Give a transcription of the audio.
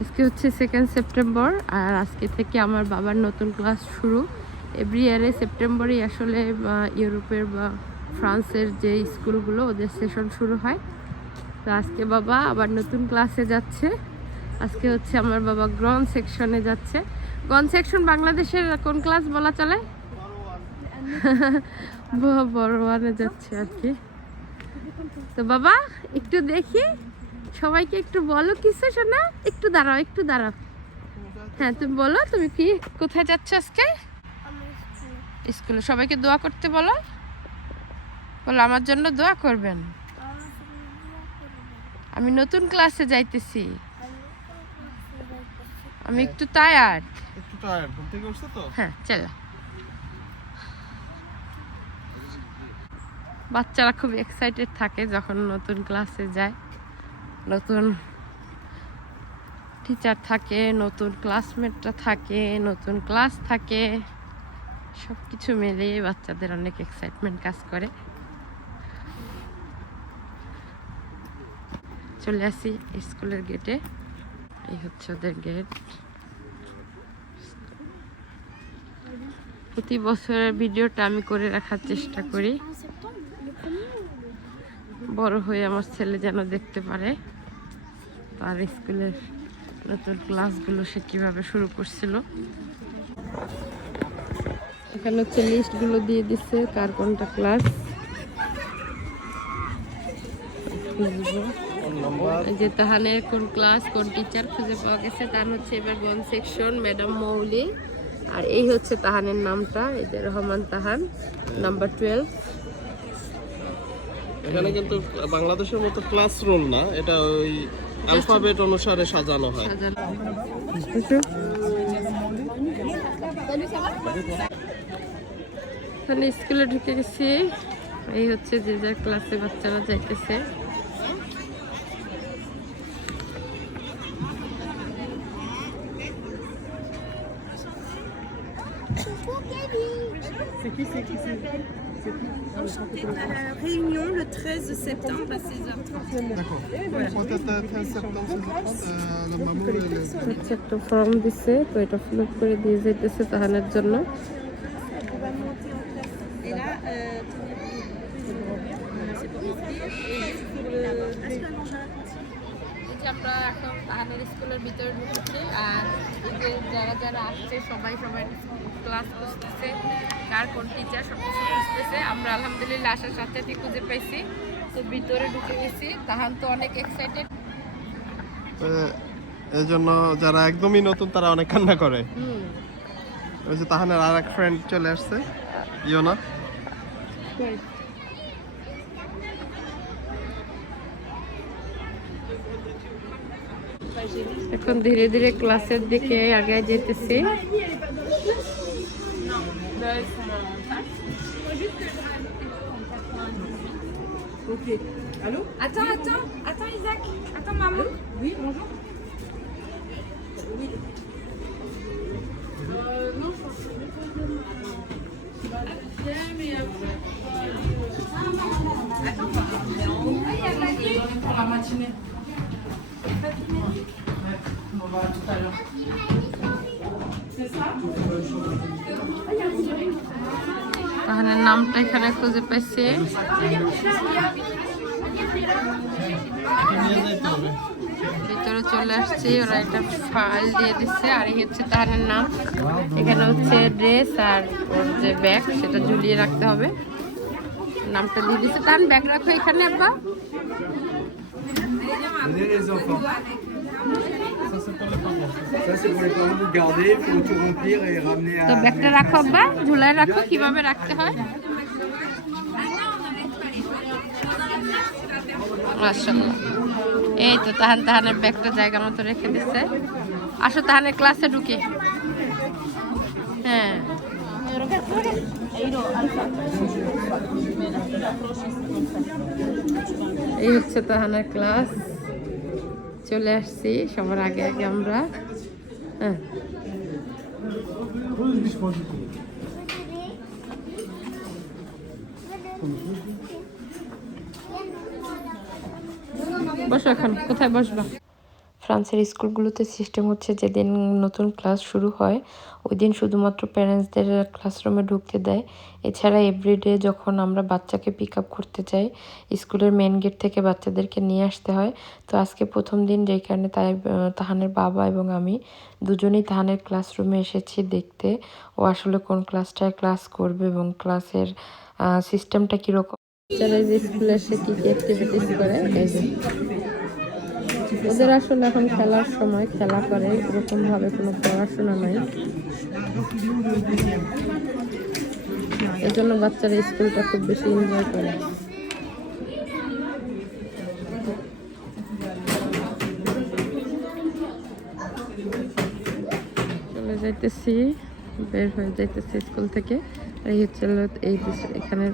আজকে হচ্ছে second September আর আজকে থেকে আমার বাবার নতুন ক্লাস শুরু। এভরি ইয়ারে সেপ্টেম্বরই আসলে ইউরোপের বা ফ্রান্সের যে স্কুলগুলো, ওদের সেশন শুরু হয়। তো আজকে বাবা আবার নতুন ক্লাসে যাচ্ছে। আজকে হচ্ছে আমার বাবা গ্রন সেকশনে যাচ্ছে। গ্রন সেকশন বাংলাদেশের কোন ক্লাস বলা চলে? বড় ওয়ানে যাচ্ছে আর কি। তো বাবা, একটু দেখি। সবাইকে একটু বলো কিছু শোনা। একটু দাঁড়াও একটু দাঁড়াও। হ্যাঁ তুমি বলো তুমি কি কোথায় যাচ্ছ আজকে? স্কুলে। সবাইকে দোয়া করতে বলো। বলো আমার জন্য দোয়া করবেন। আমি নতুন ক্লাসে যাইতেছি। আমি একটু টায়ার্ড একটু টায়ার্ড ঘুম থেকে উঠছে তো? হ্যাঁ চলো। বাচ্চারা খুব এক্সাইটেড থাকে যখন নতুন ক্লাসে যায়। নতুন টিচার থাকে, নতুন ক্লাসমেটরা থাকে, নতুন ক্লাস থাকে সব কিছু মিলিয়ে বাচ্চাদের অনেক এক্সাইটমেন্ট কাজ করে। চলে আসি স্কুলের গেটে এই হচ্ছে ওদের গেট প্রতি বছরের ভিডিওটা আমি করে রাখার চেষ্টা করি। বড় হয়ে আমার ছেলে যেন দেখতে পারে। তার স্কুলের নতুন ক্লাসগুলো সে কীভাবে শুরু করছিল। এখানে হচ্ছে লিস্টগুলো দিয়ে দিচ্ছে কার কোনটা ক্লাস যে তাহানের কোন ক্লাস কোন টিচার খুঁজে পাওয়া গেছে, তার হচ্ছে এবার বন সেকশন ম্যাডাম মৌলি। আর এই হচ্ছে তাহানের নামটা, এই যে রহমান তাহান নাম্বার টুয়েলভ এখানে কিন্তু বাংলাদেশের মতো ক্লাসরুম না, এটা ওই অ্যালফাবেট অনুসারে সাজানো হয়। এখানে স্কুলে ঢুকে গেছি। এই হচ্ছে যে যার ক্লাসে বাচ্চারা যাইতেছে। Enchantée à la réunion le 13 septembre à 16h30. দেখো কতটা 13 সেপ্টেম্বর 16 মামু হচ্ছে একটা ফর্ম দিছে তো এটা ফিল আপ করে দিয়ে যাইতেছে তাহানের জন্য euh, voilà, আমরা এখন তাহানের স্কুলের ভিতরে ঢুকেছি আর যারা যারা আসছে সবাই সবাই ক্লাস করতেছে কার কোন টিচার সব কিছু খুঁজতেছে। আমরা আলহামদুলিল্লাহ আসার সাথে খুঁজে পাইছি তো ভিতরে ঢুকে গেছি। তাহান তো অনেক এক্সাইটেড এই জন্য যারা একদমই নতুন তারা অনেক কান্না করে। ওই যে তাহানের আর এক ফ্রেন্ড চলে আসছে ইয়োনা এখন ধীরে ধীরে ক্লাসের দিকে আগে যেতেছি Attends, attends, attends Isaac. Attends maman. Oui, bonjour. তাহানের নামটা এখানে খুঁজে পাইছি। ভিতরে চলে আসছি, ওরা একটা ফাইল দিয়ে দিচ্ছে আর এই হচ্ছে তাহানের নাম। এখানে হচ্ছে ড্রেস আর যে ব্যাগ সেটা ঝুলিয়ে রাখতে হবে। নামটা দিয়ে দিচ্ছে তাহান ব্যাগ রাখো এখানে আব্বা। Venez les enfants. Ça c'est pour les parents, vous gardez, il faut tout remplir et ramener à... তো ব্যাগটা রাখো আব্বা ঝুলায় রাখো কীভাবে রাখতে হয় মাশাআল্লাহ এই তো তাহান তাহানের ব্যাগটা জায়গা মতো রেখে দিচ্ছে আসো তাহানের ক্লাসে ঢুকে হ্যাঁ এই হচ্ছে তাহানের ক্লাস। চলে আসছি সবার আগে আগে আমরা। হ্যাঁ। বসো এখন, কোথায় বসবা? ফ্রান্সের স্কুলগুলোতে সিস্টেম হচ্ছে যেদিন নতুন ক্লাস শুরু হয় ওই দিন শুধুমাত্র প্যারেন্টসদের ক্লাসরুমে ঢুকতে দেয়। এছাড়া এভরিডে যখন আমরা বাচ্চাকে পিক আপ করতে যাই স্কুলের মেন গেট থেকে বাচ্চাদেরকে নিয়ে আসতে হয়। তো আজকে প্রথম দিন যেই কারণে তাই তাহানের বাবা এবং আমি দুজনেই তাহানের ক্লাসরুমে এসেছি দেখতে। ও আসলে কোন ক্লাসটায় ক্লাস করবে এবং ক্লাসের সিস্টেমটা কীরকম? যে স্কুলে এসে কি কি অ্যাক্টিভিটিস করে? এই ওদের আসলে এখন খেলার সময় খেলা করে ওরকম ভাবে কোনো পড়াশোনা নাই। এই জন্য বাচ্চারা স্কুলটা খুব বেশি এনজয় করে। চলে যাইতেছি, বের হয়ে যাইতেছি স্কুল থেকে। এই হচ্ছে এই এখানে.